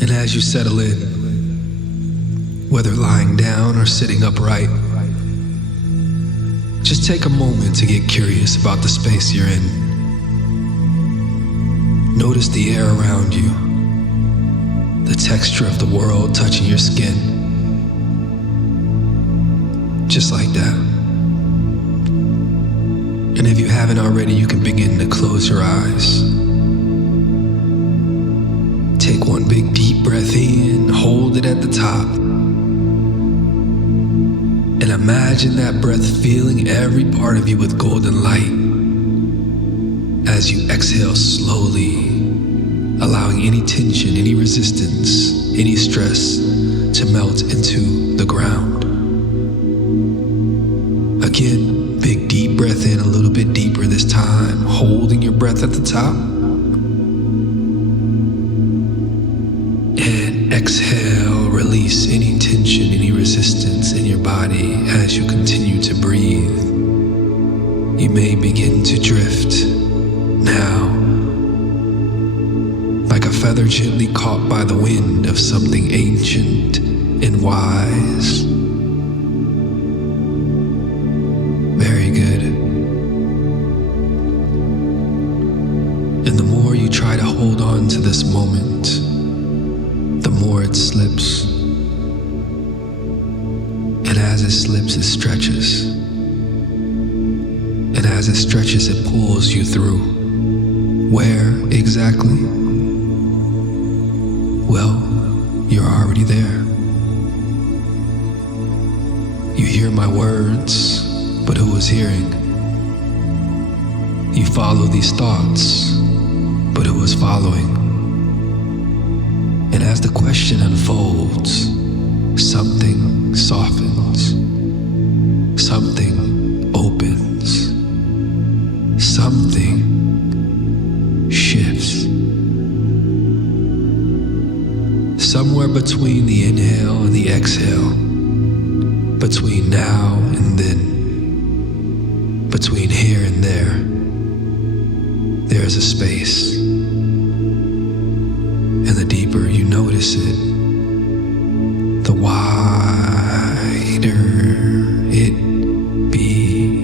And as you settle in, whether lying down or sitting upright, just take a moment to get curious about the space you're in. Notice the air around you, the texture of the world touching your skin. Just like that. And if you haven't already, you can begin to close your eyes. Take one big deep breath in, hold it at the top. And imagine that breath filling every part of you with golden light. As you exhale slowly, allowing any tension, any resistance, any stress to melt into the ground. Again, big deep breath in, a little bit deeper this time, holding your breath at the top. And exhale, release any tension, any resistance in your body as you continue to breathe. You may begin to drift now, like a feather gently caught by the wind of something ancient and wise. Very good. And the more you try to hold on to this moment, the more it slips. And as it slips, it stretches. And as it stretches, it pulls you through. Where exactly? Well, you're already there. You hear my words, but who is hearing? You follow these thoughts, but who is following? And as the question unfolds, something softens, something opens, something shifts. Somewhere between the inhale and the exhale, between now and then, between here and there is a space. And the deeper you notice it, the wider it becomes.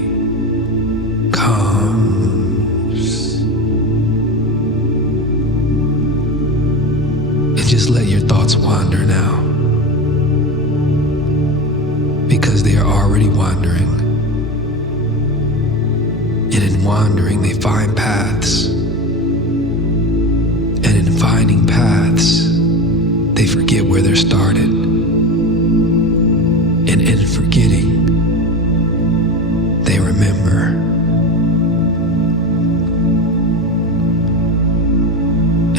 And just let your thoughts wander now, because they are already wandering. And in wandering, they find paths. And in finding paths, they forget where they're started. And in forgetting, they remember.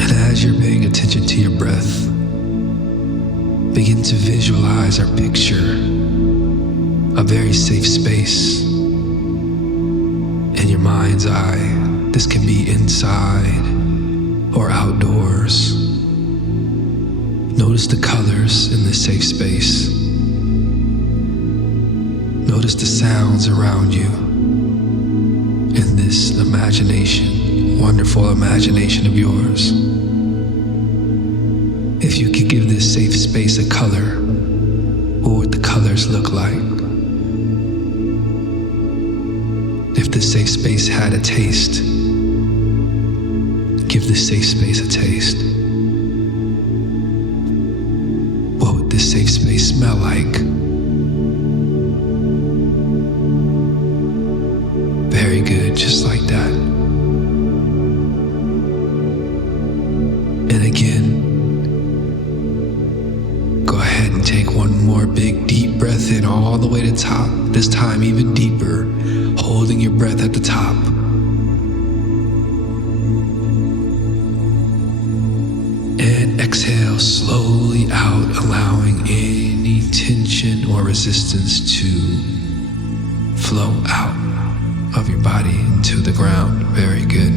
And as you're paying attention to your breath, begin to visualize or picture a very safe space in your mind's eye. This can be inside or outdoors. Notice the colors in this safe space. Notice the sounds around you in this imagination, wonderful imagination of yours. If you could give this safe space a color, what would the colors look like? If the safe space had a taste, give this safe space a taste. What would this safe space smell like? Very good, just like that. And again, go ahead and take one more big deep breath in all the way to top, this time even deeper, holding your breath at the top. And exhale slowly out, allowing any tension or resistance to flow out of your body into the ground. Very good.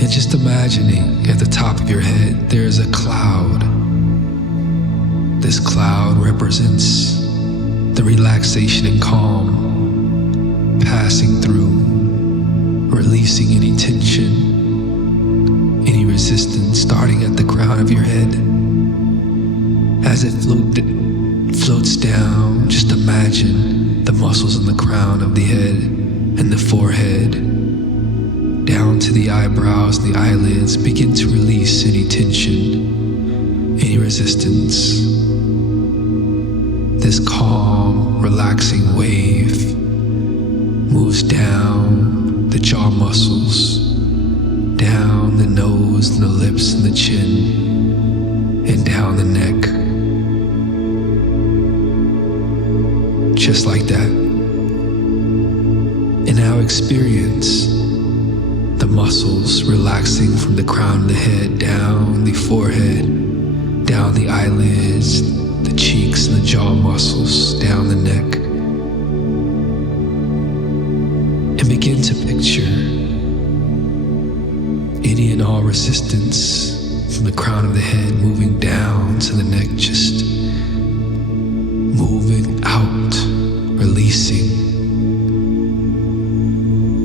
And just imagining at the top of your head, there's a cloud. This cloud represents the relaxation and calm passing through, releasing any tension, any resistance starting at the crown of your head. As it floats down, just imagine the muscles in the crown of the head and the forehead, down to the eyebrows and the eyelids. Begin to release any tension, any resistance. This calm, relaxing wave moves down the jaw muscles, down the nose and the lips and the chin, and down the neck. Just like that. And now experience the muscles relaxing from the crown of the head, down the forehead, down the eyelids, the cheeks and the jaw muscles, down the neck. And begin to picture any and all resistance from the crown of the head moving down to the neck, just moving out, releasing,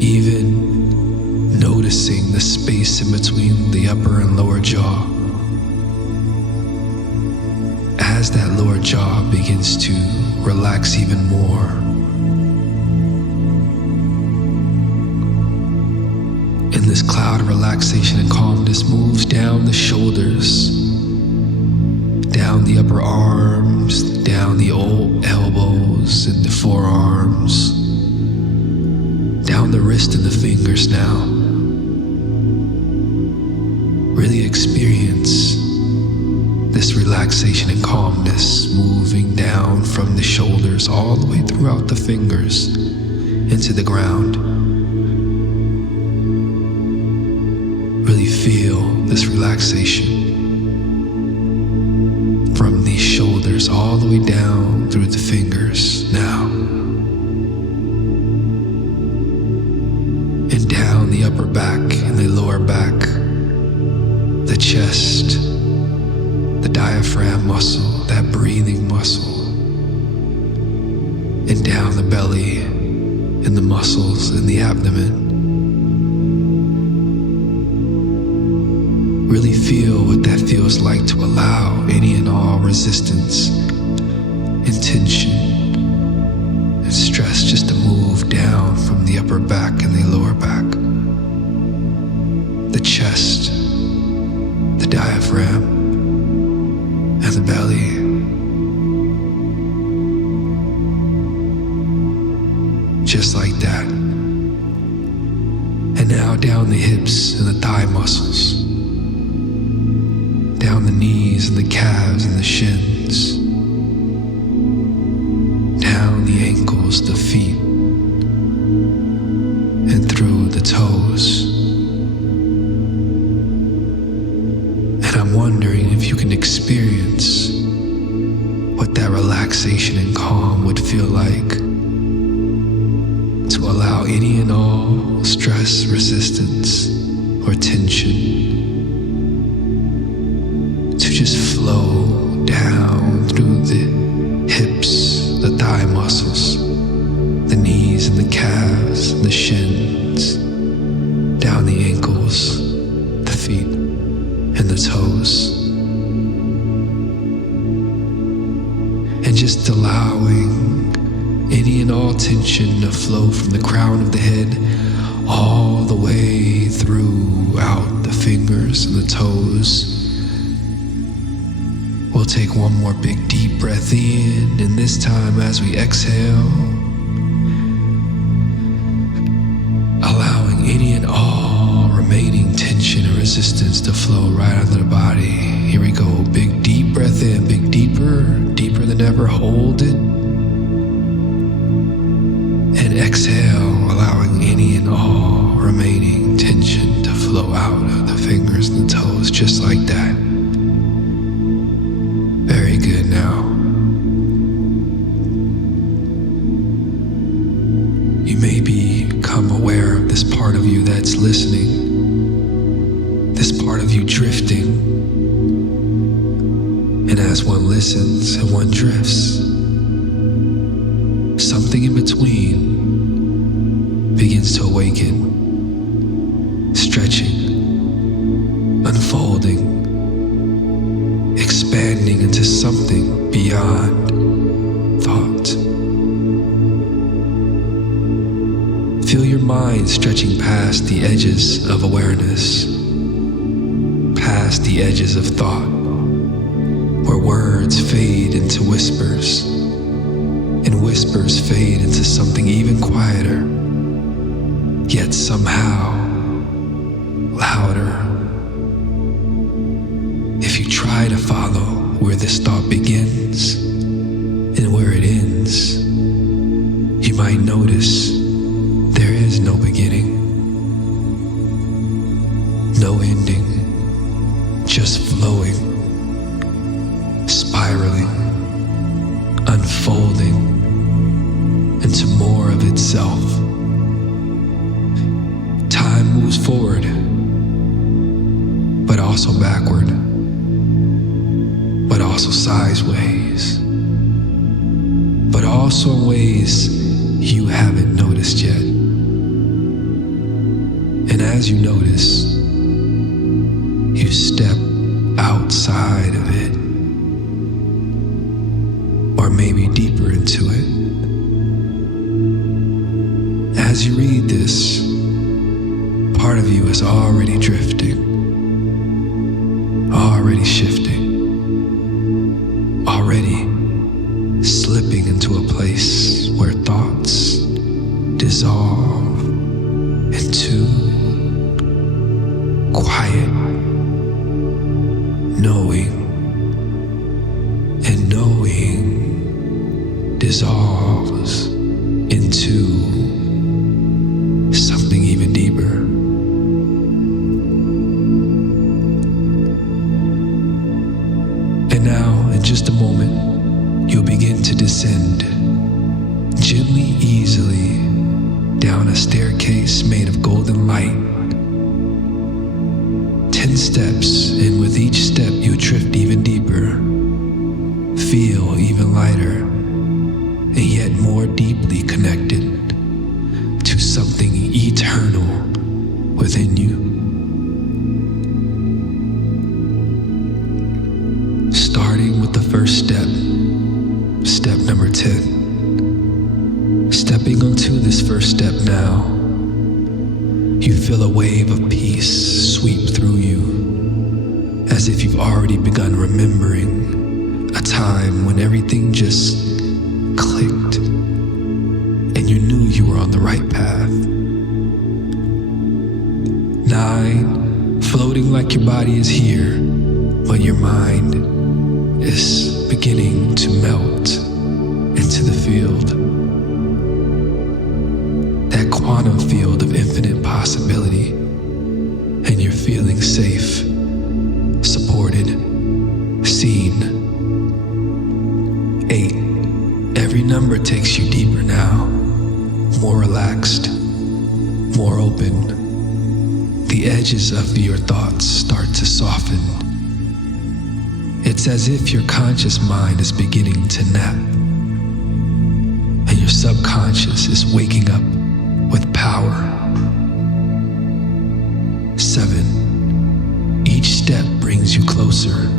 even noticing the space in between the upper and lower jaw. As that lower jaw begins to relax even more, and this cloud of relaxation and calmness moves down the shoulders, down the upper arms, down the old elbows and the forearms, down the wrist and the fingers now. Really experience this relaxation and calmness moving down from the shoulders all the way throughout the fingers into the ground. Really feel this relaxation from the shoulders all the way down through the fingers now. And down the upper back and the lower back, the chest, the diaphragm muscle, that breathing muscle, and down the belly and the muscles in the abdomen. Really feel what that feels like to allow any and all resistance and tension and stress just to move down from the upper back and the lower back, the chest, the diaphragm, and the belly. Just like that. And now down the hips and the thigh muscles, down the knees and the calves and the shins, down the ankles, the feet, and through the toes. And I'm wondering if you can experience what that relaxation and calm would feel like to allow any and all stress, resistance, or tension to just flow down through the hips, the thigh muscles, the knees and the calves, the shins, down the ankles, the feet, and the toes. And just allowing any and all tension to flow from the crown of the head all the way throughout the fingers and the toes. We'll take one more big deep breath in, and this time as we exhale, allowing any and all remaining tension and resistance to flow right out of the body. Here we go, big deep breath in, big deeper, deeper than ever, hold it. And exhale, allowing any and all remaining tension to flow out of the fingers and the toes, just like that. Very good. Now you may become aware of this part of you that's listening, this part of you drifting. And as one listens and one drifts, something in between begins to awaken, stretching, unfolding, unfolding, expanding into something beyond thought. Feel your mind stretching past the edges of awareness, past the edges of thought, where words fade into whispers, and whispers fade into something even quieter, yet somehow louder. If you try to follow where this thought begins and where it ends, you might notice there is no beginning, no ending, just flowing, spiraling, unfolding into more of itself. Time moves forward, but also backward, but also sideways, but also in ways you haven't noticed yet. And as you notice, you step outside of it, or maybe deeper into it. As you read this, part of you is already drifting, already shifting, already slipping into a place where thoughts dissolve into quiet knowing, and knowing dissolves into something even deeper. And now, in just a moment, you'll begin to descend gently, easily down a staircase made of golden light. 10 steps, and with each step you drift even deeper, feel even lighter, and yet more deeply connected to something eternal within you. Starting with the first step, step number 10. Stepping onto this first step now, you feel a wave of peace sweep through you, as if you've already begun remembering a time when everything just clicked and you knew you were on the right path. 9, floating like your body is here, but your mind is beginning to melt into the field. That quantum field of infinite possibility, and you're feeling safe, supported, seen. 8, every number takes you deeper now, more relaxed, more open. The edges of your thoughts start to soften. It's as if your conscious mind is beginning to nap, and your subconscious is waking up with power. 7, each step brings you closer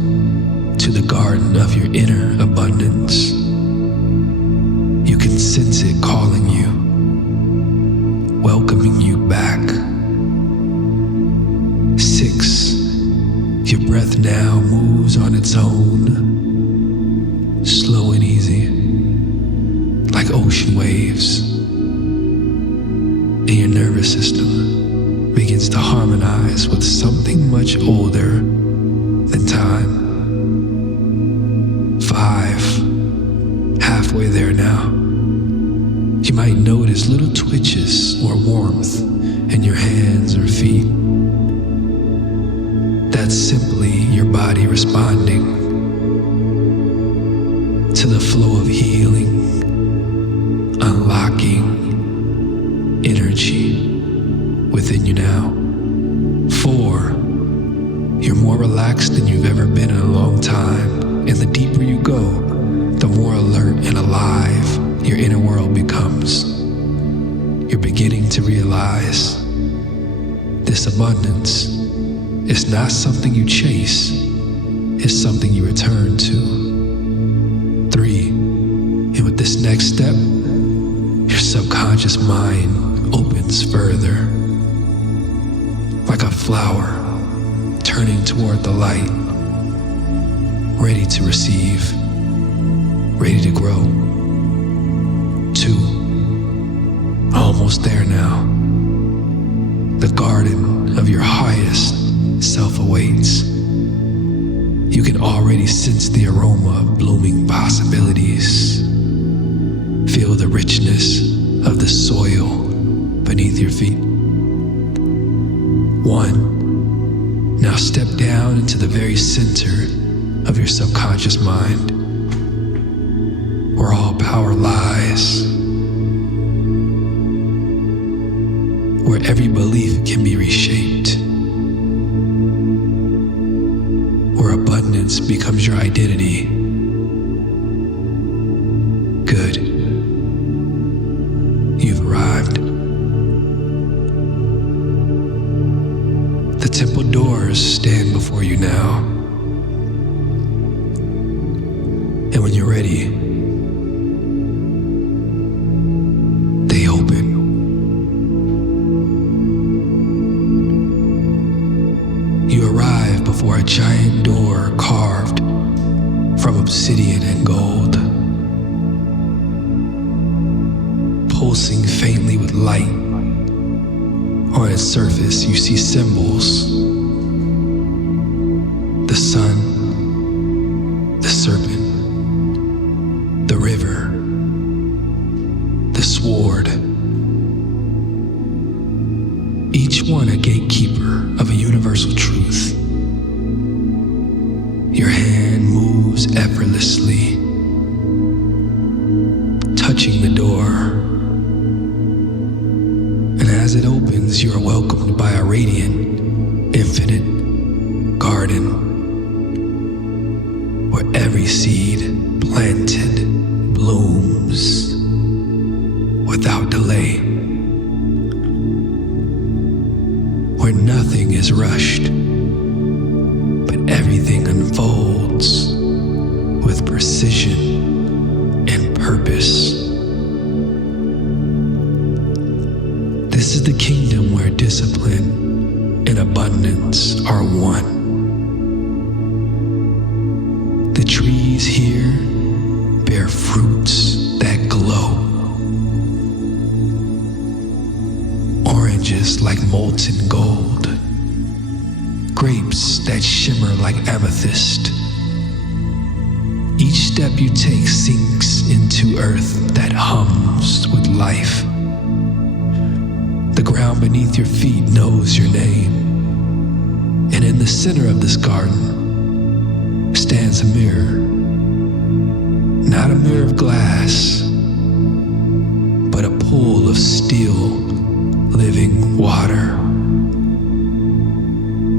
to the garden of your inner abundance. You can sense it calling you, welcoming you back. 6, your breath now moves on its own, slow and easy, like ocean waves. And your nervous system begins to harmonize with something much older than time. 5, halfway there now. You might notice little twitches or warmth in your hands or feet. That's simply your body responding to the flow of healing, unlocking energy within you now. 4, you're more relaxed than you've ever been in a long time, and the deeper you go, the more alert and alive your inner world becomes. You're beginning to realize this abundance It's not something you chase, it's something you return to. 3, and with this next step, your subconscious mind opens further, like a flower turning toward the light, ready to receive, ready to grow. 2, almost there now. The garden of your highest self awaits. You can already sense the aroma of blooming possibilities. Feel the richness of the soil beneath your feet. 1, now step down into the very center of your subconscious mind, where all power lies, where every belief can be reshaped, where abundance becomes your identity. Good. You've arrived. The temple doors stand before you now. And when you're ready, they open. You arrive before a giant door carved from obsidian and gold, pulsing faintly with light. On its surface, you see symbols: the sun, the serpent, the river, the sword, each one a gatekeeper of a universal truth. Your hand moves effortlessly, touching the door. And as it opens, you are welcomed by a radiant, infinite garden, where every seed planted blooms without delay, where nothing is rushed, but everything unfolds with precision and purpose. This is the kingdom where discipline and abundance are one. The trees here bear fruits that glow, oranges like molten gold, grapes that shimmer like amethyst. Each step you take sinks into earth that hums with life. The ground beneath your feet knows your name. And in the center of this garden stands a mirror. Not a mirror of glass, but a pool of still, living water.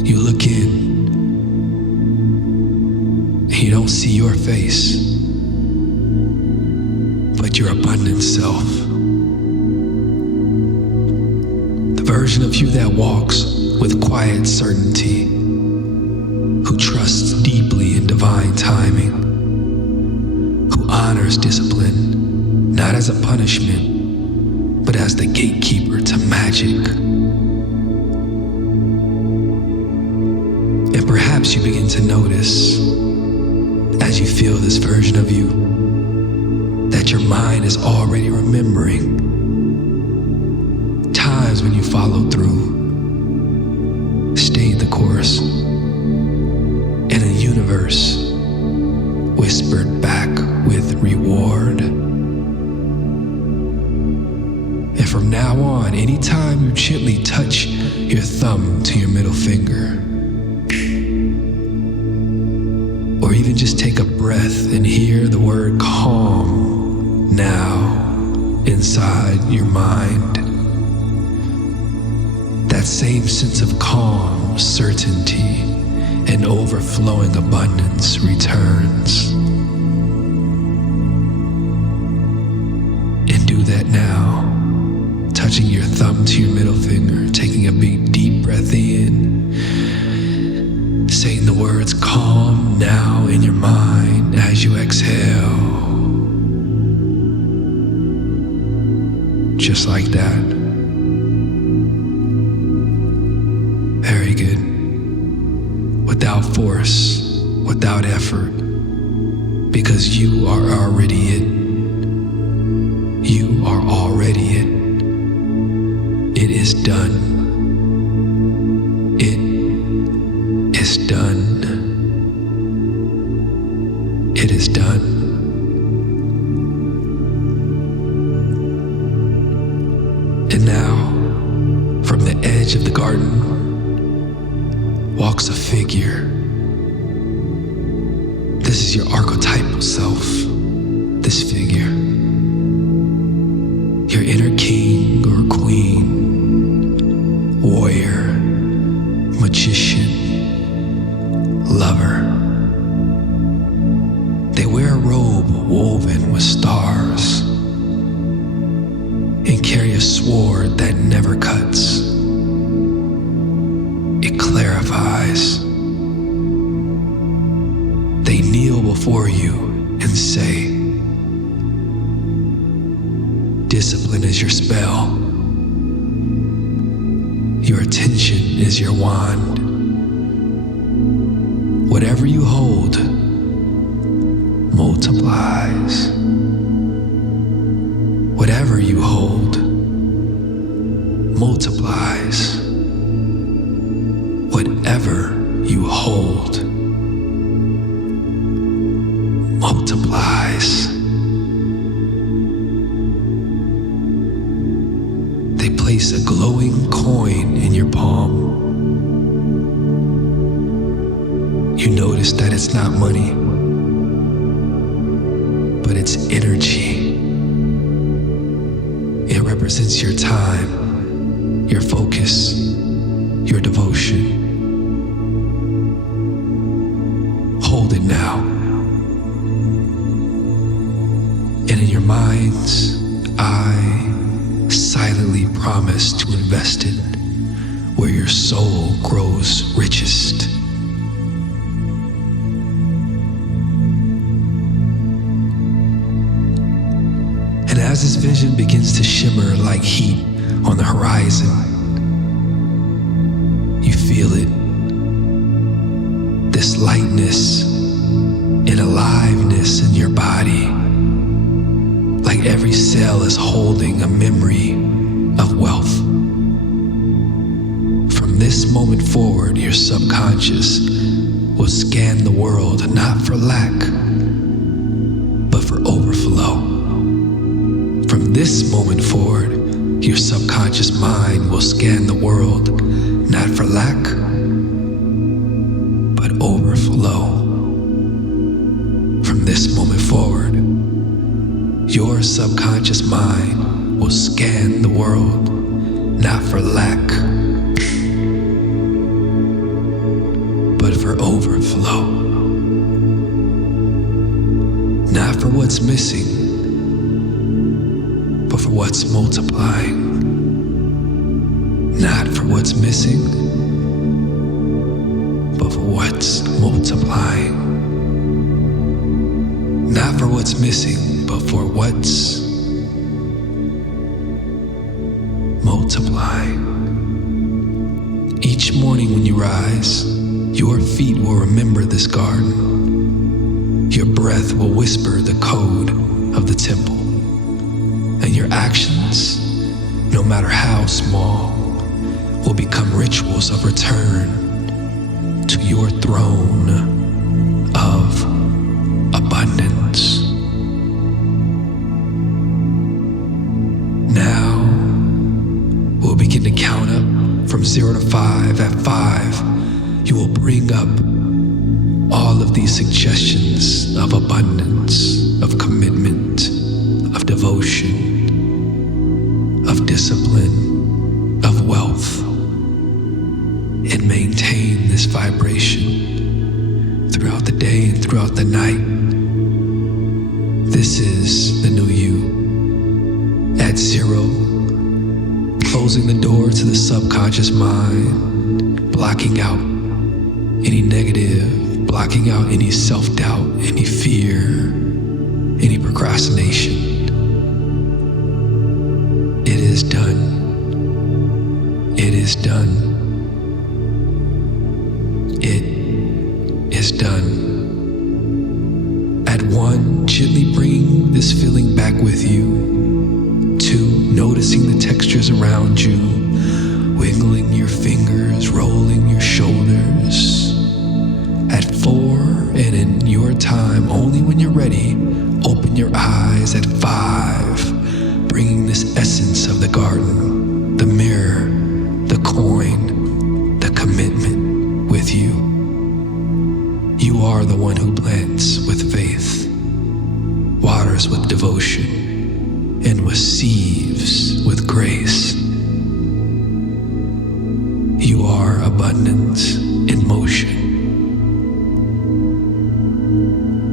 You look in, and you don't see your face, but your abundant self. The version of you that walks with quiet certainty, who trusts deeply in divine timing, who honors discipline not as a punishment, but as the gatekeeper to magic. And perhaps you begin to notice, as you feel this version of you, that your mind is already remembering times when you followed through, stayed the course, and a universe whispered back with reward. And from now on, anytime you gently touch your thumb to your middle finger, or even just take a breath and hear the word calm now inside your mind, that same sense of calm, certainty, and overflowing abundance returns. And do that now, touching your thumb to your middle finger, taking a big deep breath in, like that. Very good. Without force, without effort, because you are already it. You are already it. It is done. It is done. It is done. And now, from the edge of the garden, walks a figure. This is your archetypal self, this figure. Your inner king or queen, warrior, magician, lover. They wear a robe woven with stars and carry a sword that never cuts. It clarifies. They kneel before you and say, discipline is your spell. Your attention is your wand. Whatever you hold multiplies. Whatever you hold multiplies. Whatever you hold multiplies. They place a glowing coin in your palm. You notice that it's not money, but it's energy. It represents your time, your focus, your devotion. Hold it now. And in your mind's eye, silently promise to invest it where your soul grows richest. And as this vision begins to shimmer like heat on the horizon, you feel it. This lightness and aliveness in your body, like every cell is holding a memory of wealth. From this moment forward, your subconscious will scan the world not for lack, but for overflow. From this moment forward, your subconscious mind will scan the world not for lack, but overflow. From this moment forward, your subconscious mind will scan the world not for lack, but for overflow. Not for what's missing, but for what's multiplying. Not for what's missing, but for what's multiplying. Not for what's missing, but for what's multiplying. Each morning when you rise, your feet will remember this garden. Your breath will whisper the code of the temple. And your actions, no matter how small, will become rituals of return to your throne of abundance. Now, we'll begin to count up from 0 to 5. At 5, you will bring up all of these suggestions of abundance, of commitment, of devotion, of discipline, of wealth, and maintain this vibration throughout the day and throughout the night. This is the new you. At 0, closing the door to the subconscious mind, blocking out any negative, blocking out any self-doubt, any fear, any procrastination. It is done. It is done. It is done. At 1, gently bringing this feeling back with you. 2, noticing the textures around you, wiggling your fingers, rolling your shoulders. At 4, and in your time, only when you're ready, open your eyes. At 5, bringing this essence of the garden, the mirror, the coin, the commitment with you. You are the one who plants with faith, waters with devotion, and receives with grace. You are abundance in motion.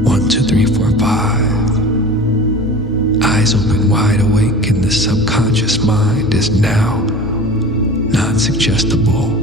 1, 2, 3, 4, 5. Eyes open wide awake, and the subconscious mind is now not suggestible.